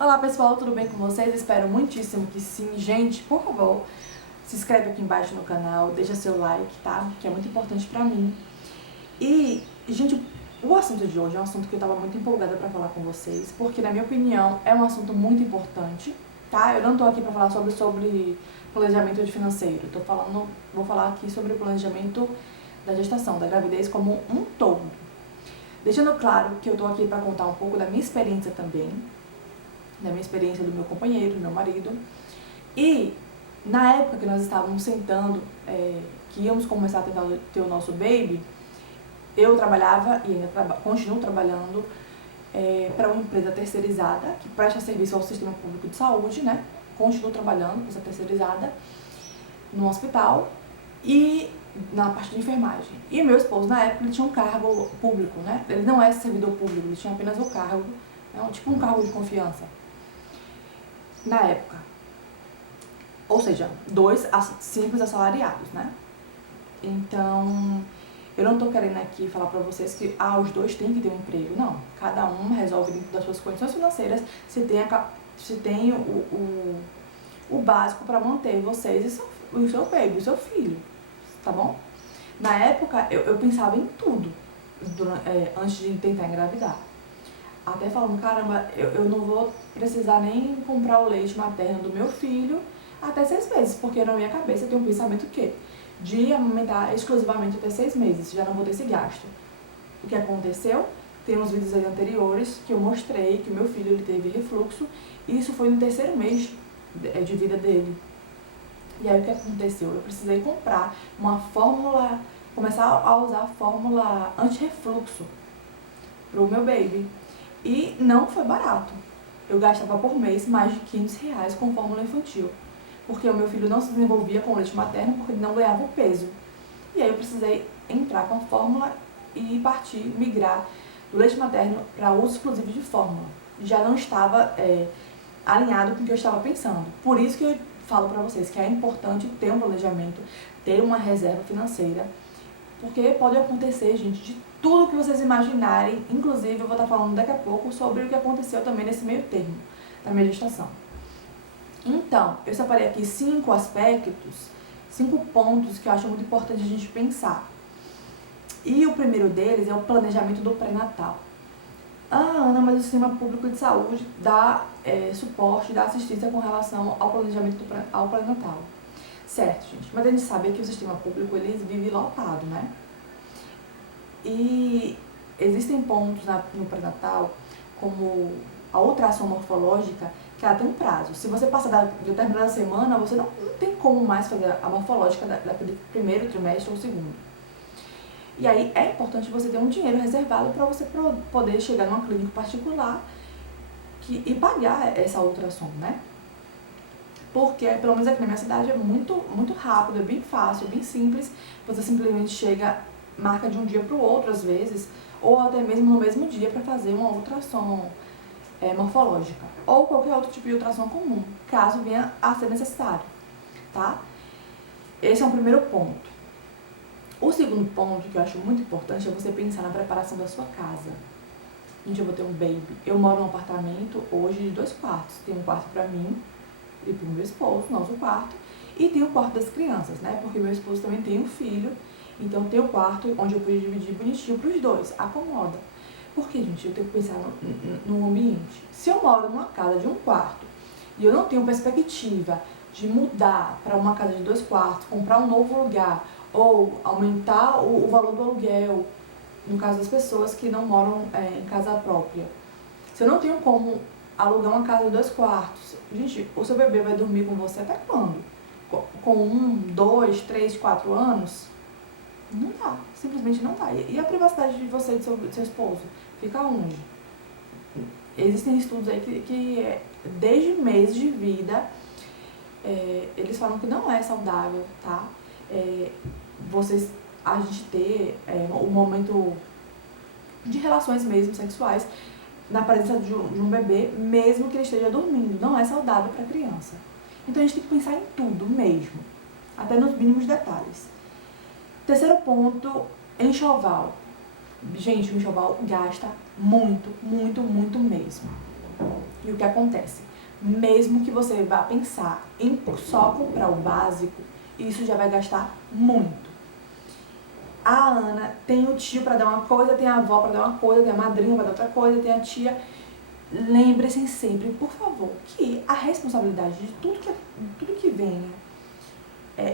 Olá pessoal, tudo bem com vocês? Espero muitíssimo que sim. Gente, por favor, se inscreve aqui embaixo no canal, deixa seu like, tá? Que é muito importante pra mim. E, gente, o assunto de hoje é um assunto que eu tava muito empolgada pra falar com vocês, porque na minha opinião é um assunto muito importante, tá? Eu não tô aqui pra falar sobre planejamento financeiro, vou falar aqui sobre o planejamento da gestação, da gravidez como um todo. Deixando claro que eu tô aqui pra contar um pouco da minha experiência também, da minha experiência do meu companheiro, do meu marido. E na época que nós estávamos sentando, que íamos começar a tentar ter o nosso baby, eu trabalhava e ainda continuo trabalhando para uma empresa terceirizada que presta serviço ao sistema público de saúde, né? Continuo trabalhando com essa terceirizada no hospital e na parte de enfermagem. E meu esposo, na época, ele tinha um cargo público, né? Ele não é servidor público, ele tinha apenas o cargo, né? Tipo um cargo de confiança. Na época. Ou seja, dois simples assalariados, né? Então, eu não tô querendo aqui falar pra vocês que os dois têm que ter um emprego. Não. Cada um resolve dentro das suas condições financeiras se tem o básico pra manter vocês e o seu baby, o seu filho. Tá bom? Na época, eu pensava em tudo antes de tentar engravidar. Até falando, caramba, eu não vou precisar nem comprar o leite materno do meu filho até 6 meses, porque na minha cabeça tem um pensamento de amamentar exclusivamente até 6 meses, já não vou ter esse gasto. O que aconteceu? Tem uns vídeos aí anteriores que eu mostrei que o meu filho ele teve refluxo, e isso foi no 3º mês de vida dele. E aí o que aconteceu? Eu precisei comprar uma fórmula, começar a usar a fórmula anti-refluxo pro meu baby. E não foi barato. Eu gastava por mês mais de R$500 com fórmula infantil. Porque o meu filho não se desenvolvia com leite materno porque ele não ganhava o peso. E aí eu precisei entrar com a fórmula e migrar do leite materno para uso exclusivo de fórmula. Já não estava alinhado com o que eu estava pensando. Por isso que eu falo para vocês que é importante ter um planejamento, ter uma reserva financeira. Porque pode acontecer, gente, de tudo que vocês imaginarem. Inclusive, eu vou estar falando daqui a pouco sobre o que aconteceu também nesse meio termo da minha gestação. Então, eu separei aqui 5 aspectos, 5 pontos que eu acho muito importante a gente pensar. E o primeiro deles é o planejamento do pré-natal. Ana, mas o sistema público de saúde dá suporte, dá assistência com relação ao planejamento ao pré-natal. Certo, gente, mas a gente sabe que o sistema público ele vive lotado, né? E existem pontos no pré-natal, como a ultrassom morfológica, que ela tem um prazo. Se você passar de determinada semana, você não tem como mais fazer a morfológica daquele primeiro trimestre ou segundo. E aí é importante você ter um dinheiro reservado para você poder chegar numa clínica particular e pagar essa ultrassom, né? Porque, pelo menos aqui na minha cidade, é muito, muito rápido, é bem fácil, é bem simples. Você simplesmente chega, marca de um dia para o outro, às vezes, ou até mesmo no mesmo dia para fazer uma ultrassom morfológica, ou qualquer outro tipo de ultrassom comum, caso venha a ser necessário, tá? Esse é o primeiro ponto. O segundo ponto, que eu acho muito importante, é você pensar na preparação da sua casa. Gente, eu vou ter um baby. Eu moro num apartamento hoje de 2 quartos. Tem um quarto pra mim e pro meu esposo, nosso quarto, e tem o quarto das crianças, né? Porque meu esposo também tem um filho, então tem o quarto onde eu pude dividir bonitinho pros dois, acomoda. Porque, gente, eu tenho que pensar no ambiente. Se eu moro numa casa de 1 quarto e eu não tenho perspectiva de mudar para uma casa de 2 quartos, comprar um novo lugar ou aumentar o valor do aluguel, no caso das pessoas que não moram em casa própria. Se eu não tenho como alugar uma casa de 2 quartos, gente, o seu bebê vai dormir com você até quando? Com 1, 2, 3, 4 anos? Não dá, simplesmente não dá. E a privacidade de você e do seu esposo? Fica onde? Existem estudos aí que desde meses de vida, eles falam que não é saudável, tá? A gente ter um momento de relações mesmo sexuais na presença de um bebê, mesmo que ele esteja dormindo. Não é saudável para a criança. Então a gente tem que pensar em tudo mesmo, até nos mínimos detalhes. Terceiro ponto, enxoval. Gente, o enxoval gasta muito, muito, muito mesmo. E o que acontece? Mesmo que você vá pensar em só comprar o básico, isso já vai gastar muito. A Ana tem o tio para dar uma coisa, tem a avó para dar uma coisa, tem a madrinha para dar outra coisa, tem a tia. Lembre-se sempre, por favor, que a responsabilidade de tudo que venha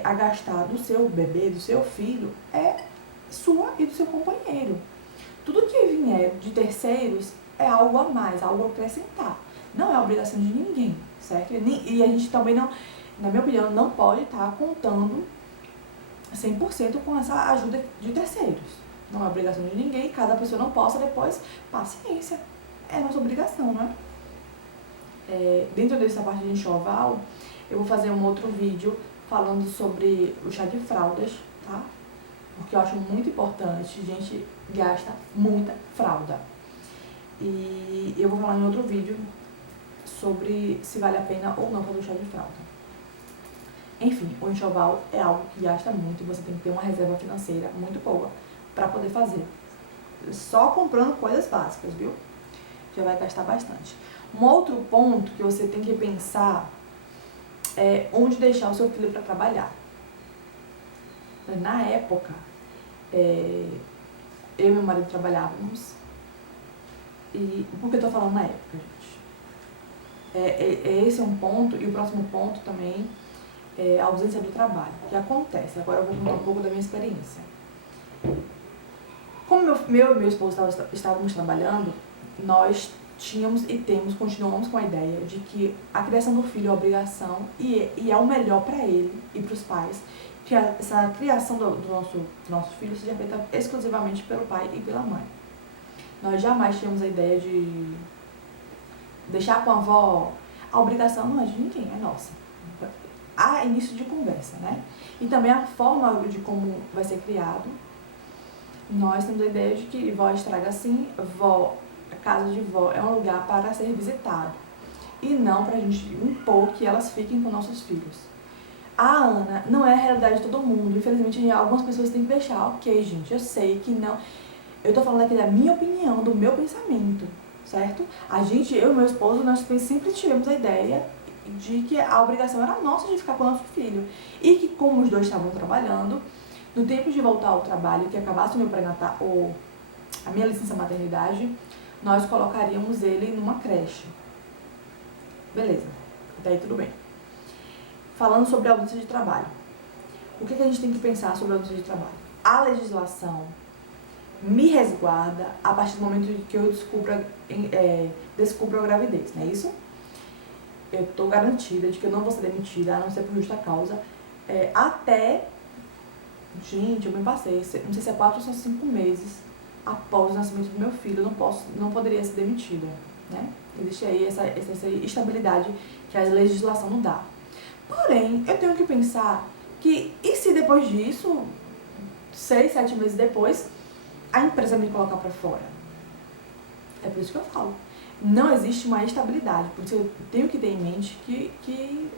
a gastar do seu bebê, do seu filho, é sua e do seu companheiro. Tudo que vier de terceiros é algo a mais, algo a acrescentar. Não é obrigação de ninguém, certo? E a gente também não, na minha opinião, não pode estar contando 100% com essa ajuda de terceiros. Não é obrigação de ninguém, cada pessoa não possa depois, paciência. É nossa obrigação, né? Dentro dessa parte de enxoval, eu vou fazer um outro vídeo falando sobre o chá de fraldas, tá? Porque eu acho muito importante, a gente gasta muita fralda. E eu vou falar em outro vídeo sobre se vale a pena ou não fazer o chá de fralda. Enfim, o enxoval é algo que gasta muito e você tem que ter uma reserva financeira muito boa para poder fazer. Só comprando coisas básicas, viu? Já vai gastar bastante. Um outro ponto que você tem que pensar é onde deixar o seu filho para trabalhar. Na época, eu e meu marido trabalhávamos. E por que eu tô falando na época, gente? Esse é um ponto, e o próximo ponto também é a ausência do trabalho. O que acontece? Agora eu vou contar um pouco da minha experiência. Como meu e meu esposo estávamos trabalhando, nós tínhamos e continuamos com a ideia de que a criação do filho é obrigação e é o melhor para ele e para os pais, que essa criação do nosso filho seja feita exclusivamente pelo pai e pela mãe. Nós jamais tínhamos a ideia de deixar com a avó. A obrigação não é de ninguém, é nossa. Há início de conversa, né? E também a forma de como vai ser criado. Nós temos a ideia de que vó estraga assim, a casa de vó é um lugar para ser visitado. E não para a gente impor que elas fiquem com nossos filhos. A Ana não é a realidade de todo mundo. Infelizmente, algumas pessoas têm que deixar. Ok, gente, eu sei que não. Eu tô falando aqui da minha opinião, do meu pensamento, certo? Eu e meu esposo, nós sempre tivemos a ideia de que a obrigação era nossa de ficar com o nosso filho. E que como os dois estavam trabalhando, no tempo de voltar ao trabalho, que acabasse o meu pré-natal, ou a minha licença maternidade, nós colocaríamos ele numa creche. Beleza, até aí tudo bem. Falando sobre a ausência de trabalho. O que a gente tem que pensar sobre a ausência de trabalho? A legislação me resguarda a partir do momento que eu descubro a gravidez, não é isso? Eu estou garantida de que eu não vou ser demitida, a não ser por justa causa, até... Gente, eu me passei, não sei se é 4 ou são 5 meses após o nascimento do meu filho, eu não poderia ser demitida, né? Existe aí essa estabilidade que a legislação não dá. Porém, eu tenho que pensar que, e se depois disso, 6, 7 meses depois, a empresa me colocar para fora? É por isso que eu falo. Não existe uma estabilidade, por isso eu tenho que ter em mente que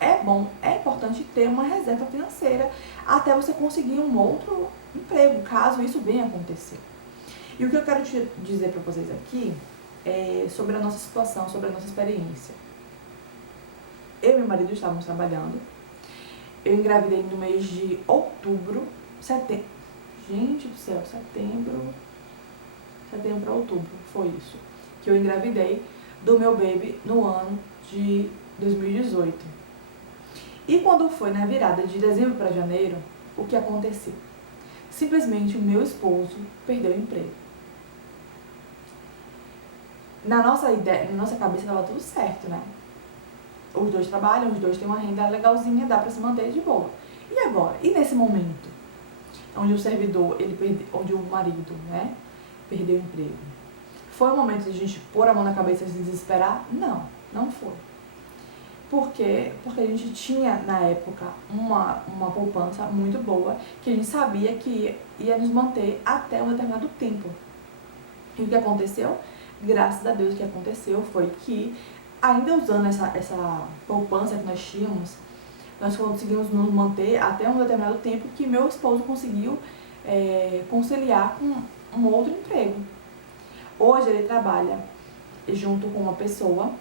é importante ter uma reserva financeira até você conseguir um outro emprego, caso isso venha a acontecer. E o que eu quero te dizer para vocês aqui é sobre a nossa situação, sobre a nossa experiência. Eu e meu marido estávamos trabalhando, eu engravidei no mês de outubro, setembro, gente do céu, setembro a outubro, foi isso, que eu engravidei do meu baby no ano de 2018. E quando foi na virada de dezembro para janeiro, o que aconteceu? Simplesmente o meu esposo perdeu o emprego. Na nossa cabeça estava tudo certo, né? Os dois trabalham, os dois têm uma renda legalzinha, dá para se manter de boa. E agora? E nesse momento? Onde o servidor, onde o marido, né, perdeu o emprego. Foi o momento de a gente pôr a mão na cabeça e se desesperar? Não, não foi. Por quê? Porque a gente tinha, na época, uma poupança muito boa, que a gente sabia que ia nos manter até um determinado tempo. E o que aconteceu? Graças a Deus, o que aconteceu foi que, ainda usando essa poupança que nós tínhamos, nós conseguimos nos manter até um determinado tempo que meu esposo conseguiu conciliar com um outro emprego. Hoje ele trabalha junto com uma pessoa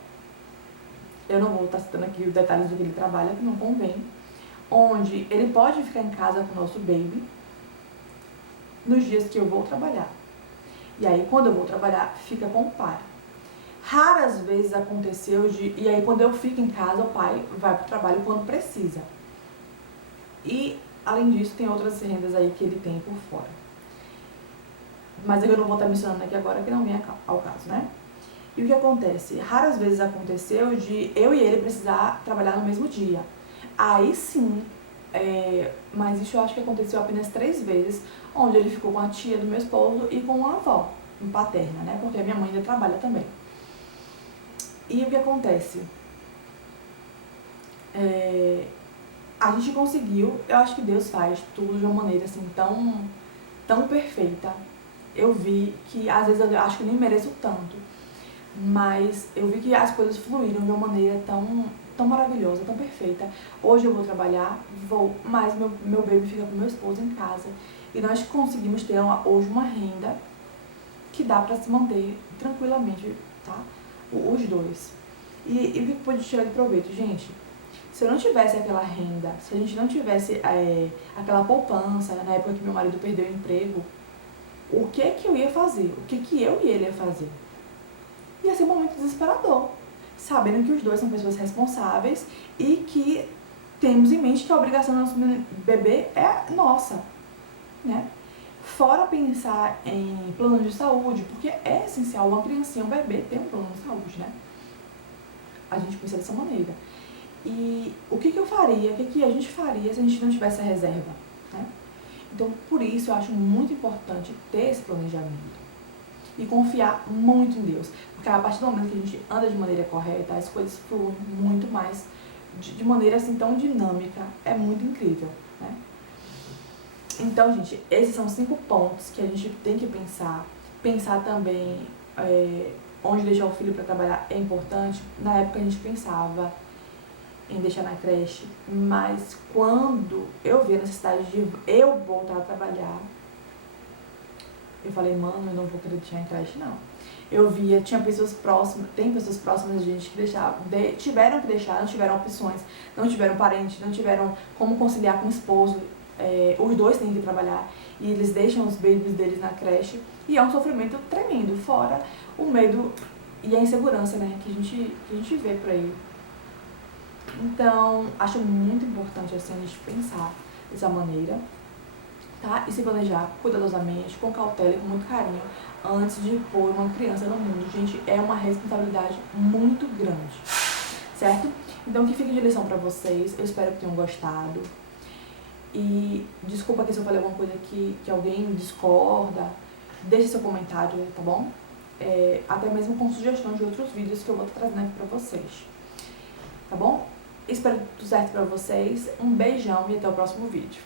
eu não vou estar citando aqui os detalhes do que ele trabalha, que não convém, onde ele pode ficar em casa com o nosso baby nos dias que eu vou trabalhar. E aí, quando eu vou trabalhar, fica com o pai. Raras vezes aconteceu e aí quando eu fico em casa, o pai vai pro trabalho quando precisa. E, além disso, tem outras rendas aí que ele tem por fora. Mas eu não vou estar mencionando aqui agora, que não vem ao caso, né? E o que acontece? Raras vezes aconteceu de eu e ele precisar trabalhar no mesmo dia. Aí sim, mas isso eu acho que aconteceu apenas 3 vezes, onde ele ficou com a tia do meu esposo e com a avó paterna, né? Porque a minha mãe ainda trabalha também. E o que acontece? A gente conseguiu, eu acho que Deus faz tudo de uma maneira assim tão perfeita. Eu vi que às vezes eu acho que nem mereço tanto, mas eu vi que as coisas fluíram de uma maneira tão maravilhosa, tão perfeita. Hoje eu vou trabalhar, mas meu baby fica com meu esposo em casa. E nós conseguimos ter hoje uma renda que dá pra se manter tranquilamente, tá? Os dois. E o que pode tirar de proveito? Gente, se eu não tivesse aquela renda, se a gente não tivesse aquela poupança, na época que meu marido perdeu o emprego, o que eu ia fazer? O que eu e ele ia fazer? Ia ser um momento desesperador, sabendo que os dois são pessoas responsáveis e que temos em mente que a obrigação do nosso bebê é nossa, né? Fora pensar em plano de saúde, porque é essencial uma criancinha, um bebê ter um plano de saúde, né? A gente pensa dessa maneira. E o que eu faria, o que a gente faria se a gente não tivesse a reserva, né? Então, por isso, eu acho muito importante ter esse planejamento e confiar muito em Deus. Porque a partir do momento que a gente anda de maneira correta, as coisas fluem muito mais, de maneira assim tão dinâmica. É muito incrível, né? Então, gente, esses são 5 pontos que a gente tem que pensar. Pensar também onde deixar o filho para trabalhar é importante. Na época a gente pensava em deixar na creche, mas quando eu vi a necessidade de eu voltar a trabalhar, eu falei, mano, eu não vou querer deixar em creche, não. Eu via, tinha pessoas próximas, tem pessoas próximas de gente que tiveram que deixar, não tiveram opções, não tiveram parente, não tiveram como conciliar com o esposo, os dois têm que trabalhar, e eles deixam os babies deles na creche, e é um sofrimento tremendo, fora o medo e a insegurança, né, que a gente vê por aí. Então, acho muito importante assim, a gente pensar dessa maneira, tá? E se planejar cuidadosamente, com cautela e com muito carinho, antes de pôr uma criança no mundo. Gente, é uma responsabilidade muito grande, certo? Então, que fique de lição pra vocês. Eu espero que tenham gostado. E desculpa aqui se eu falei alguma coisa que alguém discorda. Deixe seu comentário, tá bom? Até mesmo com sugestão de outros vídeos que eu vou estar trazendo aqui pra vocês. Tá bom? Espero tudo certo pra vocês. Um beijão e até o próximo vídeo.